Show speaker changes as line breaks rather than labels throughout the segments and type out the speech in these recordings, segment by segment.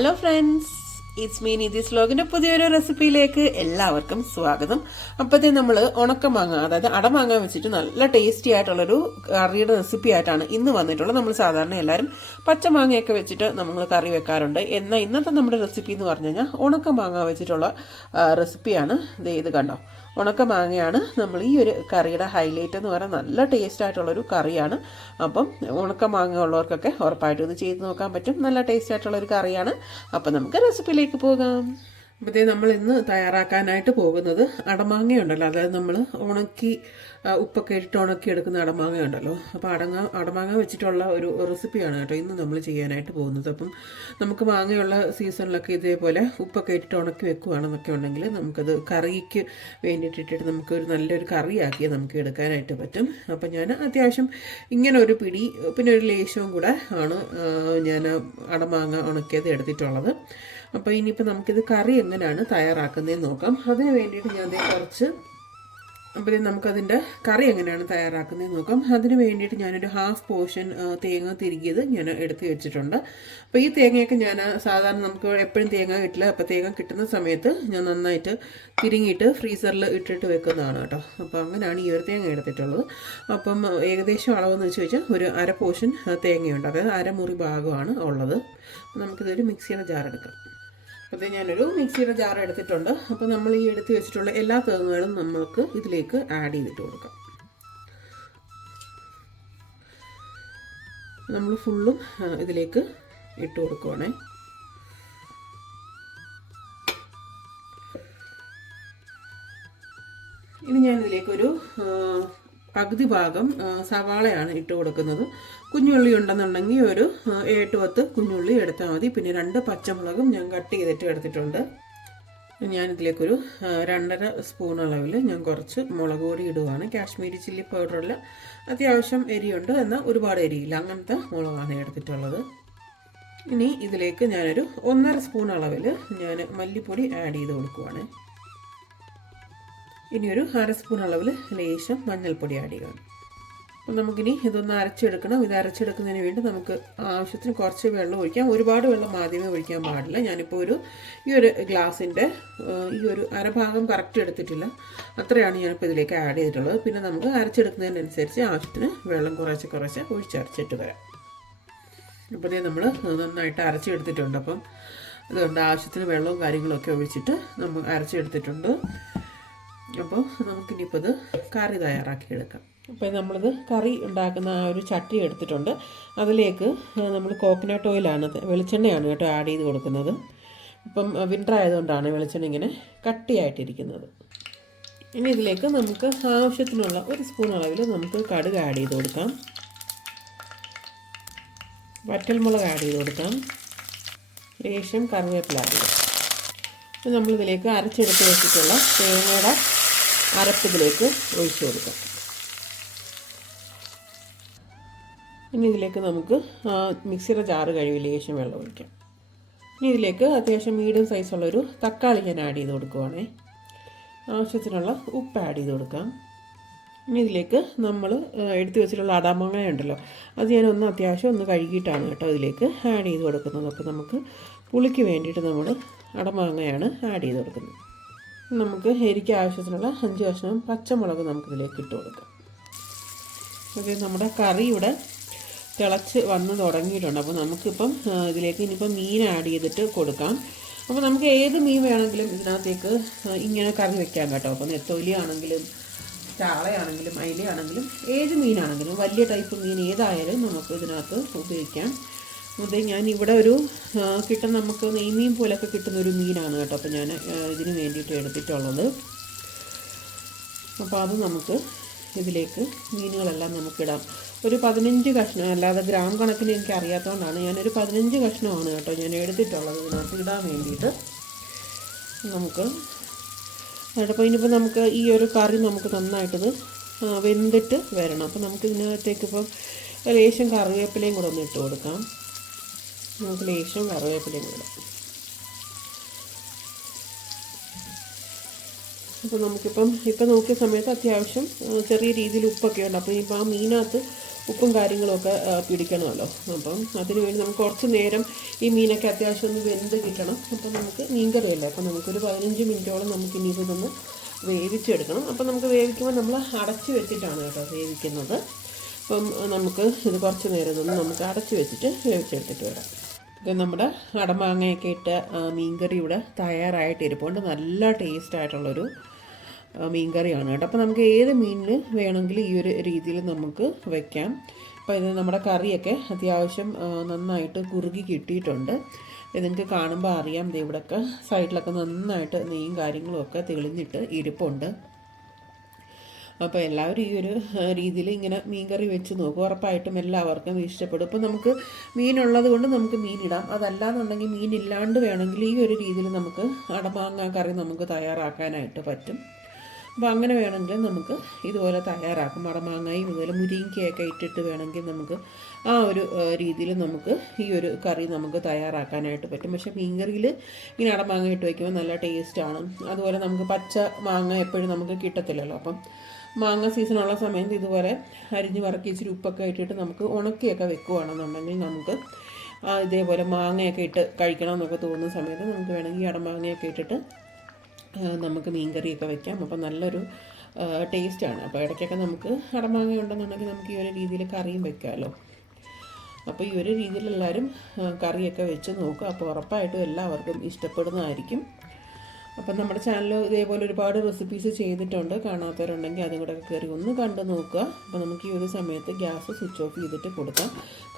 Hello friends it's me Nidhi സ്ലോഗിന്റെ പുതിയൊരു റെസിപ്പിയിലേക്ക് എല്ലാവർക്കും സ്വാഗതം. അപ്പോഴത്തേ നമ്മൾ ഉണക്കമാങ്ങ അതായത് അടമാങ്ങ വെച്ചിട്ട് നല്ല ടേസ്റ്റി ആയിട്ടുള്ളൊരു കറിയുടെ റെസിപ്പി ആയിട്ടാണ് ഇന്ന് വന്നിട്ടുള്ളത്. നമ്മൾ സാധാരണ എല്ലാവരും പച്ചമാങ്ങയൊക്കെ വെച്ചിട്ട് നമ്മൾ കറി വെക്കാറുണ്ട്. എന്നാൽ ഇന്നത്തെ നമ്മുടെ റെസിപ്പി എന്ന് പറഞ്ഞു കഴിഞ്ഞാൽ ഉണക്കമാങ്ങ വെച്ചിട്ടുള്ള റെസിപ്പിയാണ് ഇത് കണ്ടോ? ഉണക്കമാങ്ങയാണ് നമ്മൾ ഈ ഒരു കറിയുടെ ഹൈലൈറ്റ് എന്ന് പറയുന്നത് നല്ല ടേസ്റ്റ് ആയിട്ടുള്ളൊരു കറിയാണ്. അപ്പം ഉണക്കമാങ്ങ ഉള്ളവർക്കൊക്കെ ഉറപ്പായിട്ടും ഇത് ചെയ്ത് നോക്കാൻ പറ്റും. നല്ല ടേസ്റ്റ് ആയിട്ടുള്ളൊരു കറിയാണ്. അപ്പം നമുക്ക് റെസിപ്പിയിലേക്ക് peekaboo gum. അപ്പോഴത്തേ നമ്മൾ ഇന്ന് തയ്യാറാക്കാനായിട്ട് പോകുന്നത് അടമാങ്ങയുണ്ടല്ലോ. അതായത് നമ്മൾ ഉണക്കി ഉപ്പൊക്കെ ഇട്ട് ഉണക്കി എടുക്കുന്ന അടമാങ്ങ ഉണ്ടല്ലോ അപ്പോൾ അടങ്ങ അടമാങ്ങ വെച്ചിട്ടുള്ള ഒരു റെസിപ്പിയാണ് കേട്ടോ ഇന്ന് നമ്മൾ ചെയ്യാനായിട്ട് പോകുന്നത്. അപ്പം നമുക്ക് മാങ്ങയുള്ള സീസണിലൊക്കെ ഇതേപോലെ ഉപ്പൊക്കെ ഇട്ട് ഉണക്കി വെക്കുകയാണെന്നൊക്കെ ഉണ്ടെങ്കിൽ നമുക്കത് കറിക്ക് വേണ്ടിയിട്ടിട്ട് നമുക്ക് ഒരു നല്ലൊരു കറിയാക്കി നമുക്ക് എടുക്കാനായിട്ട് പറ്റും. അപ്പം ഞാൻ അത്യാവശ്യം ഇങ്ങനെ ഒരു പിടി പിന്നെ ഒരു ലേശവും കൂടെ ആണ് ഞാൻ അടമാങ്ങ ഉണക്കിയത് എടുത്തിട്ടുള്ളത്. അപ്പോൾ ഇനിയിപ്പോൾ നമുക്കിത് കറി എങ്ങനെയാണ് തയ്യാറാക്കുന്നതെന്ന് നോക്കാം. അതിന് വേണ്ടിയിട്ട് ഞാൻ അതേ കുറച്ച് അപ്പോൾ നമുക്കതിന്റെ കറി എങ്ങനെയാണ് തയ്യാറാക്കുന്നതെന്ന് നോക്കാം. അതിന് വേണ്ടിയിട്ട് ഞാനൊരു ഹാഫ് പോർഷൻ തേങ്ങ തിരികിയത് ഞാൻ എടുത്ത് വെച്ചിട്ടുണ്ട്. അപ്പോൾ ഈ തേങ്ങയൊക്കെ ഞാൻ സാധാരണ നമുക്ക് എപ്പോഴും തേങ്ങ കിട്ടില്ല. അപ്പോൾ തേങ്ങ കിട്ടുന്ന സമയത്ത് ഞാൻ നന്നായിട്ട് തിരിങ്ങിയിട്ട് ഫ്രീസറിൽ ഇട്ടിട്ട് വെക്കുന്നതാണ് കേട്ടോ. അപ്പോൾ അങ്ങനെയാണ് ഈ ഒരു തേങ്ങ എടുത്തിട്ടുള്ളത്. അപ്പം ഏകദേശം അളവെന്ന് വെച്ച് കഴിഞ്ഞാൽ ഒരു അര പോർഷൻ തേങ്ങയുണ്ട്. അതായത് അരമുറി ഭാഗമാണ് ഉള്ളത്. നമുക്കിതൊരു മിക്സിയുടെ ജാർ എടുക്കാം. അപ്പോൾ ഞാനൊരു മിക്സിയുടെ ജാർ എടുത്തിട്ടുണ്ട്. അപ്പോൾ നമ്മൾ ഈ എടുത്ത് വെച്ചിട്ടുള്ള എല്ലാ തേങ്ങകളും നമ്മൾക്ക് ഇതിലേക്ക് ആഡ് ചെയ്തിട്ട് കൊടുക്കാം. നമ്മൾ ഫുള്ളും ഇതിലേക്ക് ഇട്ട് കൊടുക്കുവാണേ. ഇനി ഞാനിതിലേക്കൊരു പകുതി ഭാഗം സവാളയാണ് ഇട്ട് കൊടുക്കുന്നത്. കുഞ്ഞുള്ളി ഉണ്ടെന്നുണ്ടെങ്കിൽ ഒരു ഏട്ട് പത്ത് കുഞ്ഞുള്ളി എടുത്താൽ മതി. പിന്നെ രണ്ട് പച്ചമുളകും ഞാൻ കട്ട് ചെയ്തിട്ട് എടുത്തിട്ടുണ്ട്. ഞാനിതിലേക്കൊരു രണ്ടര സ്പൂൺ അളവിൽ ഞാൻ കുറച്ച് മുളക് പൊടി ഇടുകയാണ് കാശ്മീരി ചില്ലി പൗഡറിൽ അത്യാവശ്യം എരിയുണ്ട് എന്നാൽ ഒരുപാട് എരിയില്ല. അങ്ങനത്തെ മുളകാണ് എടുത്തിട്ടുള്ളത്. ഇനി ഇതിലേക്ക് ഞാനൊരു ഒന്നര സ്പൂൺ അളവിൽ ഞാൻ മല്ലിപ്പൊടി ആഡ് ചെയ്ത് കൊടുക്കുവാണ്. ഇനി ഒരു അര സ്പൂൺ അളവിൽ ലേശം മഞ്ഞൾപ്പൊടി ആഡ് ചെയ്യണം അപ്പം നമുക്കിനി ഇതൊന്ന് അരച്ചെടുക്കണം. ഇത് അരച്ചെടുക്കുന്നതിന് വേണ്ടി നമുക്ക് ആവശ്യത്തിന് കുറച്ച് വെള്ളം ഒഴിക്കാം. ഒരുപാട് വെള്ളം ആദ്യമേ ഒഴിക്കാൻ പാടില്ല. ഞാനിപ്പോൾ ഒരു ഈ ഒരു ഗ്ലാസിന്റെ ഈ ഒരു അരഭാഗം കറക്റ്റ് എടുത്തിട്ടില്ല. അത്രയാണ് ഞാനിപ്പോൾ ഇതിലേക്ക് ആഡ് ചെയ്തിട്ടുള്ളത്. പിന്നെ നമുക്ക് അരച്ചെടുക്കുന്നതിനനുസരിച്ച് ആവശ്യത്തിന് വെള്ളം കുറച്ച് കുറച്ച് ഒഴിച്ചരച്ചിട്ട് വരാം. അപ്പോൾ നമ്മൾ നന്നായിട്ട് അരച്ചെടുത്തിട്ടുണ്ട്. അപ്പം അതുകൊണ്ട് ആവശ്യത്തിന് വെള്ളവും കാര്യങ്ങളൊക്കെ ഒഴിച്ചിട്ട് നമ്മൾ അരച്ചെടുത്തിട്ടുണ്ട്. അപ്പോൾ നമുക്കിനിയിപ്പോൾ ഇത് കറി തയ്യാറാക്കി എടുക്കാം. അപ്പോൾ നമ്മളിത് കറി ഉണ്ടാക്കുന്ന ആ ഒരു ചട്ടി എടുത്തിട്ടുണ്ട്. അതിലേക്ക് നമ്മൾ കോക്കനട്ട് ഓയിലാണ് വെളിച്ചെണ്ണയാണ് കേട്ടോ ആഡ് ചെയ്ത് കൊടുക്കുന്നത്. ഇപ്പം വിന്റർ ആയതുകൊണ്ടാണ് വെളിച്ചെണ്ണ ഇങ്ങനെ കട്ടിയായിട്ടിരിക്കുന്നത്. ഇനി ഇതിലേക്ക് നമുക്ക് ആവശ്യത്തിനുള്ള ഒരു സ്പൂൺ അളവിൽ നമുക്ക് കടുക് ആഡ് ചെയ്ത് കൊടുക്കാം. വറ്റൽമുളക് ആഡ് ചെയ്ത് കൊടുക്കാം. ലേശം കറിവേപ്പില ആഡ് ഇനി നമ്മളിതിലേക്ക് അരച്ചെടുത്ത് വെച്ചിട്ടുള്ള തേങ്ങയുടെ അരപ്പിതിലേക്ക് ഒഴിച്ചു കൊടുക്കാം. ഇനി ഇതിലേക്ക് നമുക്ക് മിക്സിയുടെ ജാറ് കഴുകി ലേശം വെള്ളം ഒഴിക്കാം. ഇനി ഇതിലേക്ക് അത്യാവശ്യം മീഡിയം സൈസുള്ളൊരു തക്കാളി ഞാൻ ആഡ് ചെയ്ത് കൊടുക്കുവാണേ. ആവശ്യത്തിനുള്ള ഉപ്പ് ആഡ് ചെയ്ത് കൊടുക്കാം. ഇനി ഇതിലേക്ക് നമ്മൾ എടുത്തു വെച്ചിട്ടുള്ള അടാമാങ്ങ ഉണ്ടല്ലോ അത് ഞാൻ ഒന്ന് അത്യാവശ്യം ഒന്ന് കഴുകിയിട്ടാണ് കേട്ടോ ഇതിലേക്ക് ആഡ് ചെയ്ത് കൊടുക്കുന്നത്. അപ്പോൾ നമുക്ക് പുളിക്ക് വേണ്ടിയിട്ട് നമ്മൾ അടമാങ്ങയാണ് ആഡ് ചെയ്ത് കൊടുക്കുന്നത്. നമുക്ക് എരിക്ക് ആവശ്യത്തിനുള്ള അഞ്ച് കഷ്ണം പച്ചമുളക് നമുക്കിതിലേക്ക് ഇട്ട് കൊടുക്കാം. ഓക്കെ നമ്മുടെ കറി ഇവിടെ തിളച്ച് വന്ന് തുടങ്ങിയിട്ടുണ്ട്. അപ്പോൾ നമുക്കിപ്പം ഇതിലേക്ക് ഇനിയിപ്പം മീൻ ആഡ് ചെയ്തിട്ട് കൊടുക്കാം. അപ്പോൾ നമുക്ക് ഏത് മീൻ വേണമെങ്കിലും ഇതിനകത്തേക്ക് ഇങ്ങനെ കറി വെക്കാം കേട്ടോ. അപ്പോൾ നെത്തൊലിയാണെങ്കിലും ചാളയാണെങ്കിലും അയിലയാണെങ്കിലും ഏത് മീനാണെങ്കിലും വലിയ ടൈപ്പ് മീൻ ഏതായാലും നമുക്ക് ഇതിനകത്ത് ഉപയോഗിക്കാം. അത് ഞാൻ ഇവിടെ ഒരു കിട്ടുന്ന നമുക്ക് നെയ്മീൻ പോലൊക്കെ കിട്ടുന്ന ഒരു മീനാണ് കേട്ടോ. അപ്പോൾ ഞാൻ ഇതിന് വേണ്ടിയിട്ട് എടുത്തിട്ടുള്ളത്. അപ്പോൾ അത് നമുക്ക് ഇതിലേക്ക് മീനുകളെല്ലാം നമുക്കിടാം ഒരു പതിനഞ്ച് കഷ്ണം അല്ലാതെ ഗ്രാം കണക്കിന് എനിക്ക് അറിയാത്തതുകൊണ്ടാണ് ഞാനൊരു പതിനഞ്ച് കഷ്ണമാണ് കേട്ടോ ഞാൻ എടുത്തിട്ടുള്ളത് ഇതിനകത്ത് ഇടാൻ വേണ്ടിയിട്ട്. നമുക്ക് അപ്പോൾ ഇനിയിപ്പോൾ നമുക്ക് ഈ ഒരു കറി നമുക്ക് നന്നായിട്ടത് വെന്തിട്ട് വരണം. അപ്പോൾ നമുക്ക് ഇതിനകത്തേക്ക് ഇപ്പം ലേശം കറിവേപ്പിലയും കൂടെ ഒന്ന് ഇട്ട് കൊടുക്കാം. നമുക്ക് ലേശം കറിവേപ്പിലയും കൂടെ അപ്പോൾ നമുക്കിപ്പം ഇപ്പം നോക്കിയ സമയത്ത് അത്യാവശ്യം ചെറിയ രീതിയിൽ ഉപ്പൊക്കെ ഉണ്ട്. അപ്പോൾ ഇനിയിപ്പോൾ ആ മീനകത്ത് ഉപ്പും കാര്യങ്ങളൊക്കെ പിടിക്കണമല്ലോ. അപ്പം അതിന് വേണ്ടി നമുക്ക് കുറച്ച് നേരം ഈ മീനൊക്കെ അത്യാവശ്യം ഒന്ന് വെന്ത് കിട്ടണം. അപ്പം നമുക്ക് മീൻകറിയല്ലേ? അപ്പം നമുക്കൊരു പതിനഞ്ച് മിനിറ്റോളം നമുക്ക് ഇനി ഇതൊന്ന് വേവിച്ചെടുക്കണം. അപ്പം നമുക്ക് വേവിക്കുമ്പോൾ നമ്മൾ അടച്ച് വെച്ചിട്ടാണ് കേട്ടോ വേവിക്കുന്നത്. അപ്പം നമുക്ക് ഇത് കുറച്ച് നേരം ഇതൊന്ന് നമുക്ക് അടച്ച് വെച്ചിട്ട് വേവിച്ചെടുത്തിട്ട് വരാം. ഇത് നമ്മുടെ അടമാങ്ങയൊക്കെ ഇട്ട് മീൻകറി ഇവിടെ തയ്യാറായിട്ട് ഇരിപ്പുണ്ട് നല്ല ടേസ്റ്റ് ആയിട്ടുള്ളൊരു മീൻകറിയാണ് കേട്ടോ. അപ്പോൾ നമുക്ക് ഏത് മീനിൽ വേണമെങ്കിലും ഈ ഒരു രീതിയിൽ നമുക്ക് വെക്കാം. അപ്പോൾ ഇത് നമ്മുടെ കറിയൊക്കെ അത്യാവശ്യം നന്നായിട്ട് കുറുകി കിട്ടിയിട്ടുണ്ട്. നിങ്ങൾക്ക് കാണുമ്പോൾ അറിയാം ഇവിടെയൊക്കെ സൈഡിലൊക്കെ നന്നായിട്ട് നെയ്യും കാര്യങ്ങളും ഒക്കെ തെളിഞ്ഞിട്ട് ഇരിപ്പുണ്ട്. അപ്പോൾ എല്ലാവരും ഈ ഒരു രീതിയിൽ ഇങ്ങനെ മീൻ കറി വെച്ച് നോക്കും. ഉറപ്പായിട്ടും എല്ലാവർക്കും ഇഷ്ടപ്പെടും. ഇപ്പോൾ നമുക്ക് മീനുള്ളത് കൊണ്ട് നമുക്ക് മീനിടാം അതല്ലാന്നുണ്ടെങ്കിൽ മീൻ ഇല്ലാണ്ട് വേണമെങ്കിൽ ഈ ഒരു രീതിയിൽ നമുക്ക് അടമാങ്ങ കറി നമുക്ക് തയ്യാറാക്കാനായിട്ട് പറ്റും. അപ്പോൾ അങ്ങനെ വേണമെങ്കിൽ നമുക്ക് ഇതുപോലെ തയ്യാറാക്കും. അടമാങ്ങയും ഇതുപോലെ മുരിങ്ങയൊക്കെ ഇട്ടിട്ട് വേണമെങ്കിൽ നമുക്ക് ആ ഒരു രീതിയിൽ നമുക്ക് ഈ ഒരു കറി നമുക്ക് തയ്യാറാക്കാനായിട്ട് പറ്റും. പക്ഷേ മീൻകറിയിൽ ഇങ്ങനെ അടമാങ്ങ ഇട്ട് വയ്ക്കുമ്പോൾ നല്ല ടേസ്റ്റാണ്. അതുപോലെ നമുക്ക് പച്ച മാങ്ങ എപ്പോഴും നമുക്ക് കിട്ടത്തില്ലല്ലോ. അപ്പം മാങ്ങ സീസണുള്ള സമയത്ത് ഇതുപോലെ അരിഞ്ഞ് വറക്കി ഇച്ചിരി ഉപ്പൊക്കെ ഇട്ടിട്ട് നമുക്ക് ഉണക്കിയൊക്കെ വെക്കുകയാണെന്നുണ്ടെങ്കിൽ നമുക്ക് ഇതേപോലെ മാങ്ങയൊക്കെ ഇട്ട് കഴിക്കണം എന്നൊക്കെ തോന്നുന്ന സമയത്ത് നമുക്ക് വേണമെങ്കിൽ അടമാങ്ങയൊക്കെ ഇട്ടിട്ട് നമുക്ക് മീൻകറിയൊക്കെ വെക്കാം. അപ്പോൾ നല്ലൊരു ടേസ്റ്റാണ്. അപ്പോൾ ഇടയ്ക്കൊക്കെ നമുക്ക് അടമാങ്ങ ഉണ്ടെന്നുണ്ടെങ്കിൽ നമുക്ക് ഈ ഒരു രീതിയിൽ കറിയും വെക്കാമല്ലോ അപ്പോൾ ഈ ഒരു രീതിയിൽ എല്ലാവരും കറിയൊക്കെ വെച്ച് നോക്കുക. അപ്പോൾ ഉറപ്പായിട്ടും എല്ലാവർക്കും ഇഷ്ടപ്പെടുന്നതായിരിക്കും. അപ്പം നമ്മുടെ ചാനൽ ഇതേപോലെ ഒരുപാട് റെസിപ്പീസ് ചെയ്തിട്ടുണ്ട്. കാണാത്തവരുണ്ടെങ്കിൽ അതും കൂടെ കയറി ഒന്ന് കണ്ടു നോക്കുക. അപ്പോൾ നമുക്ക് ഈ ഒരു സമയത്ത് ഗ്യാസ് സ്വിച്ച് ഓഫ് ചെയ്തിട്ട് കൊടുക്കാം.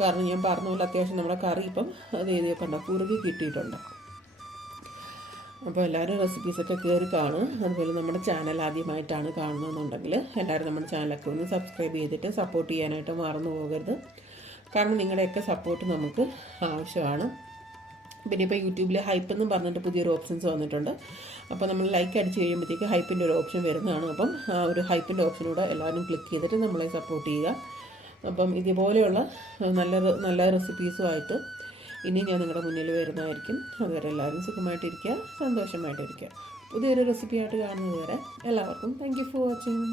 കാരണം ഞാൻ പറഞ്ഞ പോലെ അത്യാവശ്യം നമ്മുടെ കറി ഇപ്പം അത് ഏത് കണ്ട കുറുകി കിട്ടിയിട്ടുണ്ട്. അപ്പോൾ എല്ലാവരും റെസിപ്പീസൊക്കെ കയറി കാണും. അതുപോലെ നമ്മുടെ ചാനൽ ആദ്യമായിട്ടാണ് കാണുന്നതെന്നുണ്ടെങ്കിൽ എല്ലാവരും നമ്മുടെ ചാനലൊക്കെ ഒന്ന് സബ്സ്ക്രൈബ് ചെയ്തിട്ട് സപ്പോർട്ട് ചെയ്യാനായിട്ട് മറന്നു പോകരുത്. കാരണം നിങ്ങളുടെയൊക്കെ സപ്പോർട്ട് നമുക്ക് ആവശ്യമാണ്. പിന്നെ ഇപ്പോൾ യൂട്യൂബിൽ ഹൈപ്പ് എന്ന് പറഞ്ഞിട്ട് പുതിയൊരു ഓപ്ഷൻസ് വന്നിട്ടുണ്ട്. അപ്പോൾ നമ്മൾ ലൈക്ക് അടിച്ച് കഴിയുമ്പോഴത്തേക്ക് ഹൈപ്പിന്റെ ഒരു ഓപ്ഷൻ വരുന്നതാണ്. അപ്പം ആ ഒരു ഹൈപ്പിന്റെ ഓപ്ഷനൂടെ എല്ലാവരും ക്ലിക്ക് ചെയ്തിട്ട് നമ്മളെ സപ്പോർട്ട് ചെയ്യുക. അപ്പം ഇതുപോലെയുള്ള നല്ല നല്ല റെസിപ്പീസുമായിട്ട് ഇനി ഞാൻ നിങ്ങളുടെ മുന്നിൽ വരുന്നതായിരിക്കും. അതുവരെ എല്ലാവരും സുഖമായിട്ടിരിക്കുക സന്തോഷമായിട്ടിരിക്കുക. പുതിയൊരു റെസിപ്പിയായിട്ട് കാണുന്നത് വരെ എല്ലാവർക്കും താങ്ക് യു ഫോർ വാച്ചിങ്